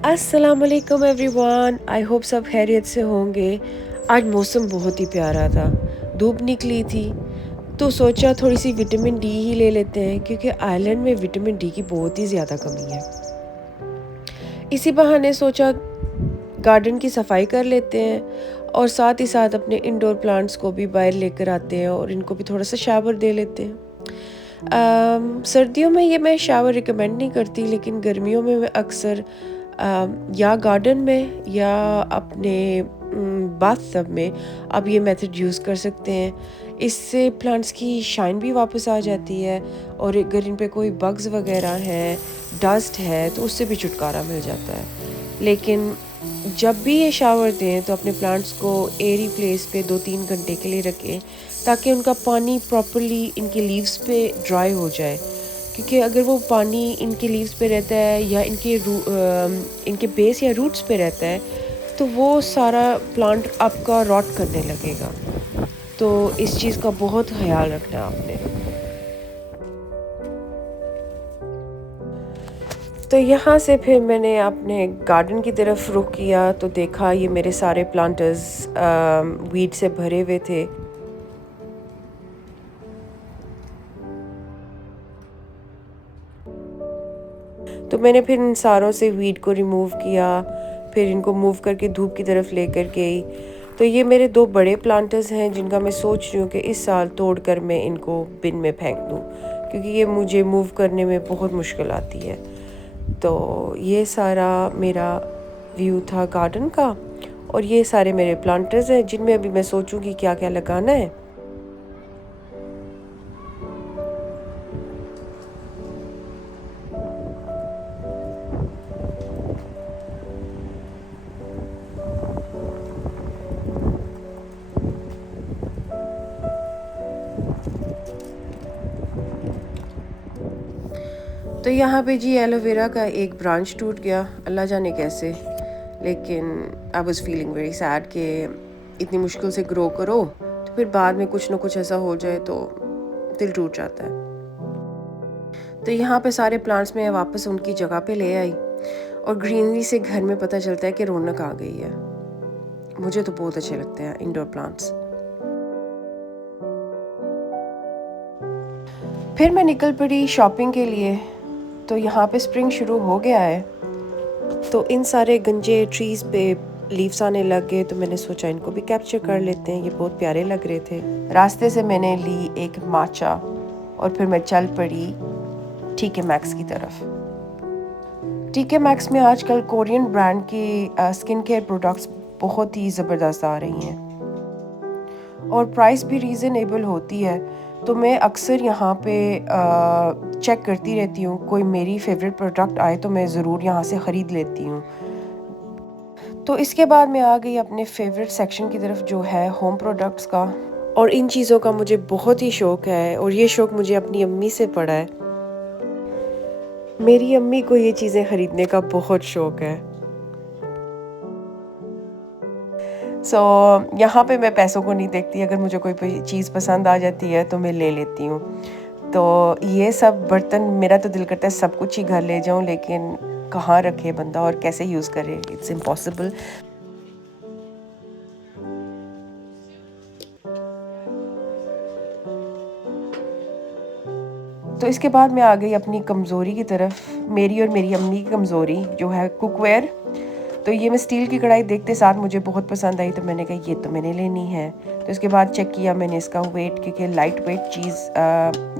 अस्सलाम वालेकुम everyone. I hope सब खैरियत से होंगे। आज मौसम बहुत ही प्यारा था, धूप निकली थी तो सोचा थोड़ी सी विटामिन डी ही ले लेते हैं क्योंकि आयरलैंड में विटामिन डी की बहुत ही ज़्यादा कमी है। इसी बहाने सोचा गार्डन की सफाई कर लेते हैं और साथ ही साथ अपने इंडोर प्लांट्स को भी बाहर लेकर आते हैं और इनको भी थोड़ा सा शावर दे लेते हैं। सर्दियों में ये मैं शावर रिकमेंड नहीं करती, लेकिन गर्मियों में मैं अक्सर या गार्डन में या अपने बाथ टब में आप ये मेथड यूज़ कर सकते हैं। इससे प्लांट्स की शाइन भी वापस आ जाती है और अगर इन पे कोई बग्स वगैरह है, डस्ट है तो उससे भी छुटकारा मिल जाता है। लेकिन जब भी ये शावर दें तो अपने प्लांट्स को एयरी प्लेस पे 2-3 घंटे के लिए रखें ताकि उनका पानी प्रॉपरली इनके लीव्स पे ड्राई हो जाए, क्योंकि अगर वो पानी इनके लीव्स पे रहता है या इनके बेस या रूट्स पे रहता है तो वो सारा प्लांट आपका रॉट करने लगेगा। तो इस चीज़ का बहुत ख्याल रखना है आपने। तो यहाँ से फिर मैंने अपने गार्डन की तरफ रुख किया तो देखा ये मेरे सारे प्लांटर्स वीड से भरे हुए थे। तो मैंने फिर इन सारों से वीड को रिमूव किया, फिर इनको मूव करके धूप की तरफ लेकर गई। तो ये मेरे 2 बड़े प्लांटर्स हैं जिनका मैं सोच रही हूँ कि इस साल तोड़कर मैं इनको बिन में फेंक दूँ, क्योंकि ये मुझे मूव करने में बहुत मुश्किल आती है। तो ये सारा मेरा व्यू था गार्डन का और ये सारे मेरे प्लांटर्स हैं जिनमें अभी मैं सोचूंगी क्या क्या लगाना है। तो यहाँ पे जी एलोवेरा का एक ब्रांच टूट गया, अल्लाह जाने कैसे। लेकिन I was feeling very sad कि इतनी मुश्किल से ग्रो करो तो फिर बाद में कुछ ना कुछ ऐसा हो जाए तो दिल टूट जाता है। तो यहाँ पे सारे प्लांट्स में वापस उनकी जगह पे ले आई और ग्रीनरी से घर में पता चलता है कि रौनक आ गई है। मुझे तो बहुत अच्छे लगते हैं इंडोर प्लांट्स। फिर मैं निकल पड़ी शॉपिंग के लिए। तो यहाँ पे स्प्रिंग शुरू हो गया है तो इन सारे गंजे ट्रीज़ पे लीव्स आने लग गए, तो मैंने सोचा इनको भी कैप्चर कर लेते हैं, ये बहुत प्यारे लग रहे थे। रास्ते से मैंने ली एक माचा और फिर मैं चल पड़ी टीके मैक्स की तरफ। टीके मैक्स में आजकल कोरियन ब्रांड की स्किन केयर प्रोडक्ट्स बहुत ही ज़बरदस्त आ रही हैं और प्राइस भी रीज़नेबल होती है। तो मैं अक्सर यहाँ पे चेक करती रहती हूँ, कोई मेरी फेवरेट प्रोडक्ट आए तो मैं ज़रूर यहाँ से ख़रीद लेती हूँ। तो इसके बाद मैं आ गई अपने फेवरेट सेक्शन की तरफ जो है होम प्रोडक्ट्स का। और इन चीज़ों का मुझे बहुत ही शौक़ है और ये शौक़ मुझे अपनी अम्मी से पड़ा है। मेरी अम्मी को ये चीज़ें ख़रीदने का बहुत शौक़ है। यहाँ पे मैं पैसों को नहीं देखती, अगर मुझे कोई चीज़ पसंद आ जाती है तो मैं ले लेती हूँ। तो ये सब बर्तन मेरा तो दिल करता है सब कुछ ही घर ले जाऊँ, लेकिन कहाँ रखे बंदा और कैसे यूज़ करे, इट्स इम्पॉसिबल। तो इसके बाद मैं आ गई अपनी कमज़ोरी की तरफ, मेरी और मेरी अम्मी की कमज़ोरी जो है कुकवेयर। तो ये मैं स्टील की कढ़ाई देखते साथ मुझे बहुत पसंद आई तो मैंने कहा ये तो मैंने लेनी है। तो इसके बाद चेक किया मैंने इसका वेट, क्योंकि लाइट वेट चीज़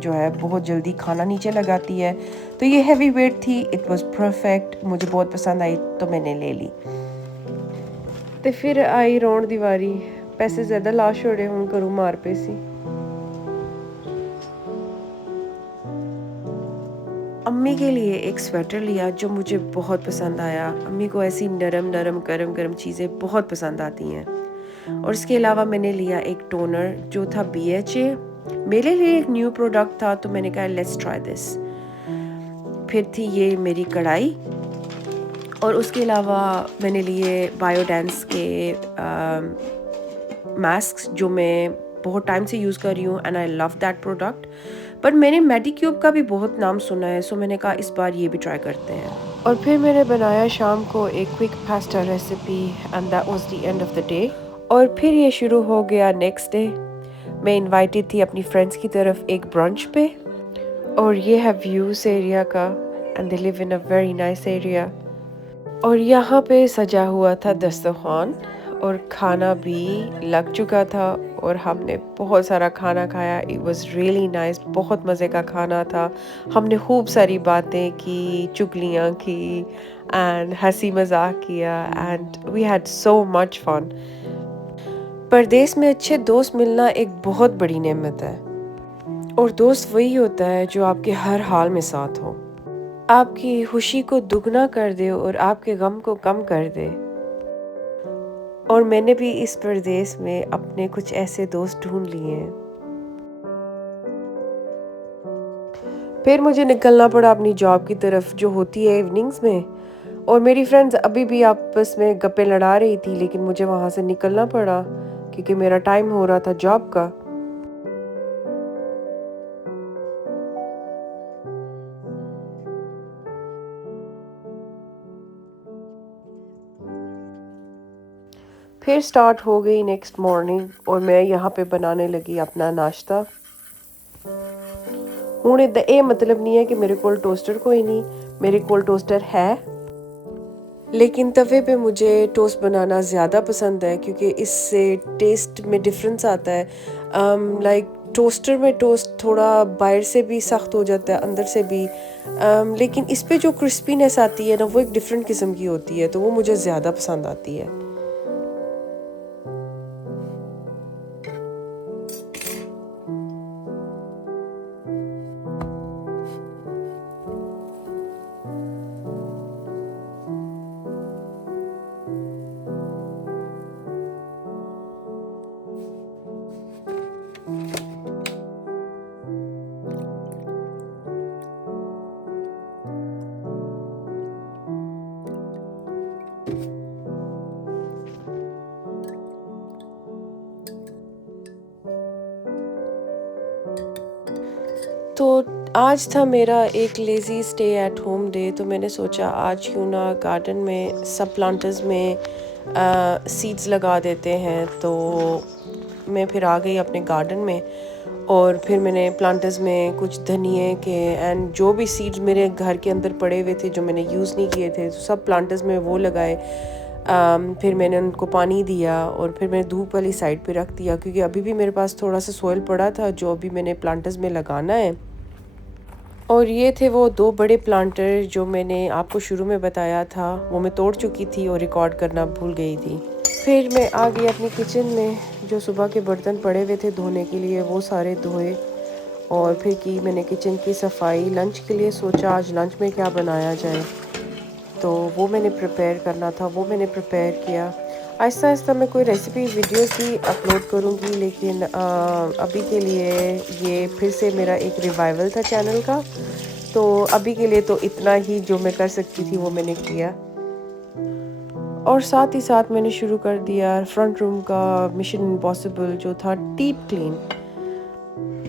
जो है बहुत जल्दी खाना नीचे लगाती है। तो ये हैवी वेट थी, इट वाज परफेक्ट, मुझे बहुत पसंद आई तो मैंने ले ली। तो फिर आई रौन दीवारी, पैसे ज़्यादा ला छोड़े हूँ, करूँ मार पेसी। अम्मी के लिए एक स्वेटर लिया जो मुझे बहुत पसंद आया। अम्मी को ऐसी नरम नरम गरम गरम चीज़ें बहुत पसंद आती हैं। और इसके अलावा मैंने लिया एक टोनर जो था BHA, मेरे लिए एक न्यू प्रोडक्ट था तो मैंने कहा लेट्स ट्राई दिस। फिर थी ये मेरी कढ़ाई और उसके अलावा मैंने लिए बायोडेंस के मास्क जो मैं बहुत टाइम से यूज़ कर रही हूँ and I love that product. पर मैंने मेडिक्यूब का भी बहुत नाम सुना है, सो मैंने कहा इस बार ये भी ट्राई करते हैं। और फिर मैंने बनाया शाम को एक quick pasta recipe and that was the end of the day. और फिर ये शुरू हो गया नेक्स्ट डे। मैं इनवाइटेड थी अपनी फ्रेंड्स की तरफ एक ब्रंच पे, और ये है व्यूज़ एरिया का, and they live in a very nice area. और यहाँ पे सजा हुआ था दस्तरखान, और खाना भी लग चुका था, और हमने बहुत सारा खाना खाया। इट वाज रियली नाइस, बहुत मज़े का खाना था। हमने खूब सारी बातें की, चुगलियाँ की एंड हंसी मजाक किया, and we had so much fun. परदेश में अच्छे दोस्त मिलना एक बहुत बड़ी नेमत है, और दोस्त वही होता है जो आपके हर हाल में साथ हो, आपकी खुशी को दुगना कर दे और आपके गम को कम कर दे। और मैंने भी इस प्रदेश में अपने कुछ ऐसे दोस्त ढूंढ लिए हैं। फिर मुझे निकलना पड़ा अपनी जॉब की तरफ, जो होती है इवनिंग्स में। और मेरी फ्रेंड्स अभी भी आपस में गप्पे लड़ा रही थी, लेकिन मुझे वहाँ से निकलना पड़ा क्योंकि मेरा टाइम हो रहा था जॉब का। फिर स्टार्ट हो गई नेक्स्ट मॉर्निंग, और मैं यहाँ पे बनाने लगी अपना नाश्ता। ਹੁਣ इदा ये मतलब नहीं है कि मेरे को टोस्टर कोई नहीं, मेरे को टोस्टर है, लेकिन तवे पे मुझे टोस्ट बनाना ज़्यादा पसंद है क्योंकि इससे टेस्ट में डिफरेंस आता है। लाइक टोस्टर में टोस्ट थोड़ा बाहर से भी सख्त हो जाता है, अंदर से भी, लेकिन इस पे जो क्रिस्पीनेस आती है ना, वो एक डिफरेंट किस्म की होती है, तो वो मुझे ज़्यादा पसंद आती है। तो आज था मेरा एक lazy stay at home day, तो मैंने सोचा आज क्यों ना गार्डन में सब प्लांटर्स में सीड्स लगा देते हैं। तो मैं फिर आ गई अपने गार्डन में, और फिर मैंने प्लांटर्स में कुछ धनिए के एंड जो भी सीड्स मेरे घर के अंदर पड़े हुए थे जो मैंने यूज़ नहीं किए थे, तो सब प्लांटर्स में वो लगाए। फिर मैंने उनको पानी दिया, और फिर मैंने धूप वाली साइड पे रख दिया क्योंकि अभी भी मेरे पास थोड़ा सा सॉइल पड़ा था जो अभी मैंने प्लांटर्स में लगाना है। और ये थे वो दो बड़े प्लांटर जो मैंने आपको शुरू में बताया था, वो मैं तोड़ चुकी थी और रिकॉर्ड करना भूल गई थी। फिर मैं आ गई अपनी किचन में, जो सुबह के बर्तन पड़े हुए थे धोने के लिए वो सारे धोए, और फिर की मैंने किचन की सफाई। लंच के लिए सोचा आज लंच में क्या बनाया जाए, तो वो मैंने प्रिपेयर करना था, वो मैंने प्रिपेयर किया। आहिस्ता आहिस्ता मैं कोई रेसिपी वीडियोस भी अपलोड करूँगी, लेकिन अभी के लिए ये फिर से मेरा एक रिवाइवल था चैनल का, तो अभी के लिए तो इतना ही जो मैं कर सकती थी वो मैंने किया। और साथ ही साथ मैंने शुरू कर दिया फ्रंट रूम का मिशन इम्पॉसिबल जो था डीप क्लीन।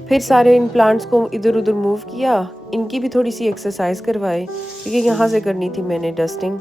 फिर सारे इन प्लांट्स को इधर उधर मूव किया, इनकी भी थोड़ी सी एक्सरसाइज करवाई क्योंकि यहाँ से करनी थी मैंने डस्टिंग।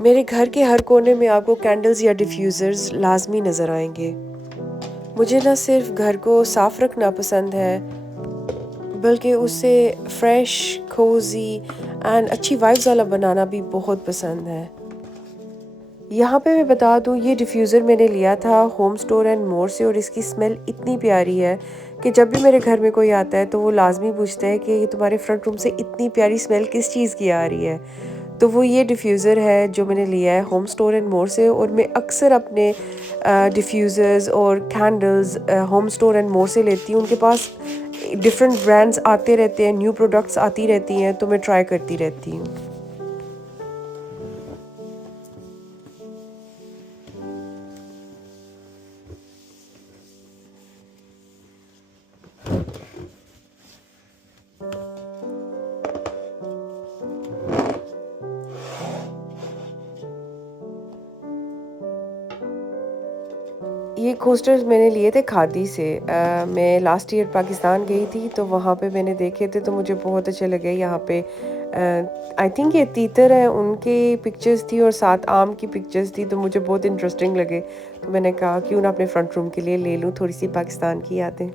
मेरे घर के हर कोने में आपको कैंडल्स या डिफ्यूज़र्स लाज़मी नज़र आएँगे। मुझे ना सिर्फ़ घर को साफ़ रखना पसंद है, बल्कि उसे फ्रेश, कोज़ी एंड अच्छी वाइब्स वाला बनाना भी बहुत पसंद है। यहाँ पे मैं बता दूँ, ये डिफ्यूज़र मैंने लिया था होम स्टोर एंड मोर से, और इसकी स्मेल इतनी प्यारी है कि जब भी मेरे घर में कोई आता है तो वो लाज़मी पूछता है कि ये तुम्हारे फ्रंट रूम से इतनी प्यारी स्मेल किस चीज़ की आ रही है। तो वो ये डिफ्यूज़र है जो मैंने लिया है होम स्टोर एंड मोर से, और मैं अक्सर अपने डिफ्यूज़र्स और candles home store and more से लेती हूँ। उनके पास डिफरेंट ब्रांड्स आते रहते हैं, न्यू प्रोडक्ट्स आती रहती हैं, तो मैं ट्राई करती रहती हूँ। ये कोस्टर्स मैंने लिए थे खादी से। मैं लास्ट ईयर पाकिस्तान गई थी तो वहाँ पे मैंने देखे थे, तो मुझे बहुत अच्छे लगे। यहाँ पे आई थिंक ये तीतर हैं, उनके पिक्चर्स थी और साथ आम की पिक्चर्स थी, तो मुझे बहुत इंटरेस्टिंग लगे। तो मैंने कहा क्यों ना अपने फ्रंट रूम के लिए ले लूँ थोड़ी सी पाकिस्तान की यादें।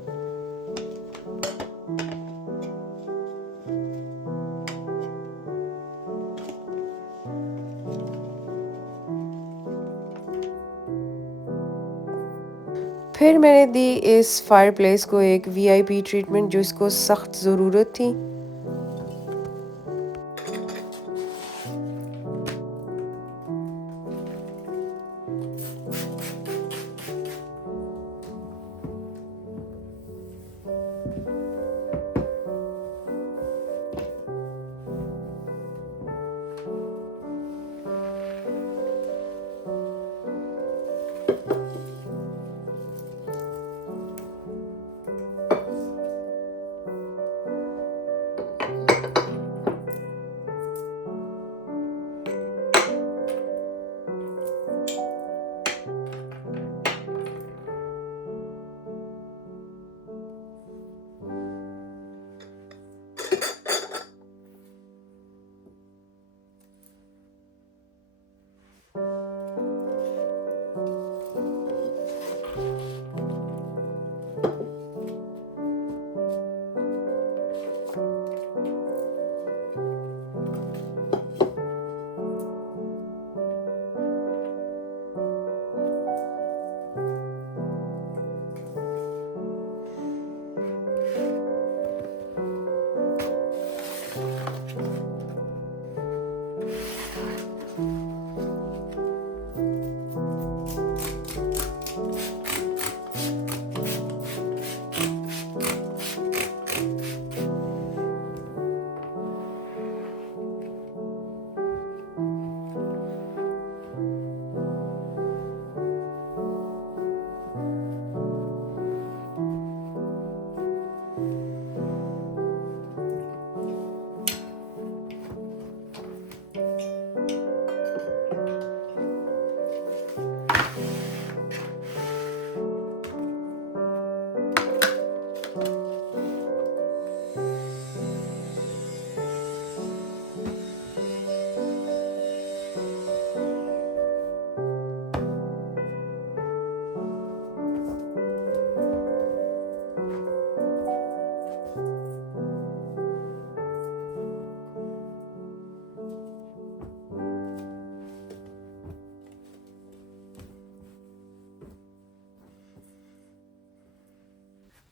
फिर मैंने दी इस फायरप्लेस को एक वीआईपी ट्रीटमेंट जो इसको सख्त ज़रूरत थी।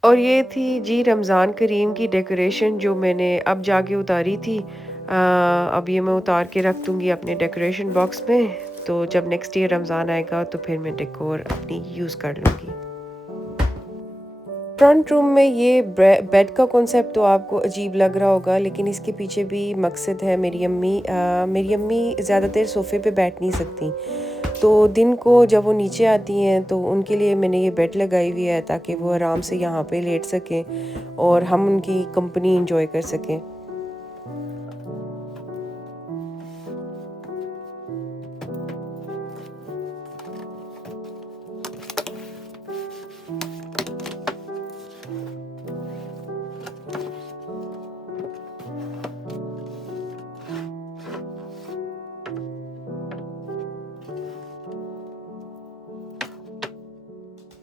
और ये थी जी रमज़ान करीम की डेकोरेशन जो मैंने अब जाके उतारी थी। अब ये मैं उतार के रख दूँगी अपने डेकोरेशन बॉक्स में, तो जब नेक्स्ट ईयर रमज़ान आएगा तो फिर मैं डेकोर अपनी यूज़ कर लूँगी। फ्रंट रूम में ये बेड का कॉन्सेप्ट तो आपको अजीब लग रहा होगा, लेकिन इसके पीछे भी मकसद है। मेरी अम्मी ज़्यादातर सोफ़े पे बैठ नहीं सकती, तो दिन को जब वो नीचे आती हैं तो उनके लिए मैंने ये बेड लगाई हुई है ताकि वो आराम से यहाँ पे लेट सकें और हम उनकी कंपनी एंजॉय कर सकें।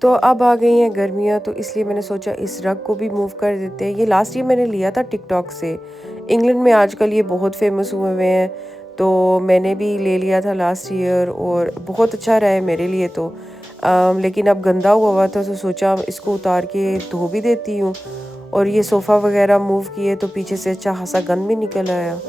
तो अब आ गई हैं गर्मियाँ, तो इसलिए मैंने सोचा इस रग को भी मूव कर देते हैं। ये लास्ट ईयर मैंने लिया था टिकटॉक से। इंग्लैंड में आजकल ये बहुत फेमस हुए हुए हैं, तो मैंने भी ले लिया था लास्ट ईयर और बहुत अच्छा रहा है मेरे लिए तो। लेकिन अब गंदा हुआ था तो सोचा इसको उतार के धो भी देती हूँ। और ये सोफ़ा वगैरह मूव किए तो पीछे से अच्छा खासा गंद भी निकल आया।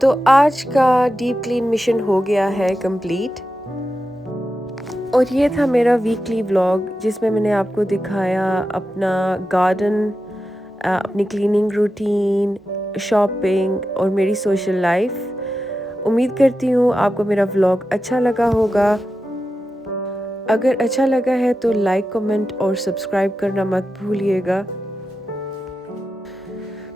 तो आज का डीप क्लीन मिशन हो गया है कंप्लीट। और ये था मेरा वीकली व्लॉग जिसमें मैंने आपको दिखाया अपना गार्डन, अपनी क्लीनिंग रूटीन, शॉपिंग और मेरी सोशल लाइफ। उम्मीद करती हूँ आपको मेरा व्लॉग अच्छा लगा होगा। अगर अच्छा लगा है तो लाइक, कमेंट और सब्सक्राइब करना मत भूलिएगा।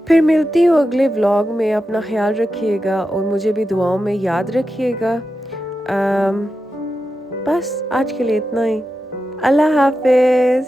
फिर मिलती हूँ अगले व्लॉग में। अपना ख्याल रखिएगा और मुझे भी दुआओं में याद रखिएगा। बस आज के लिए इतना ही। अल्लाह हाफिज़।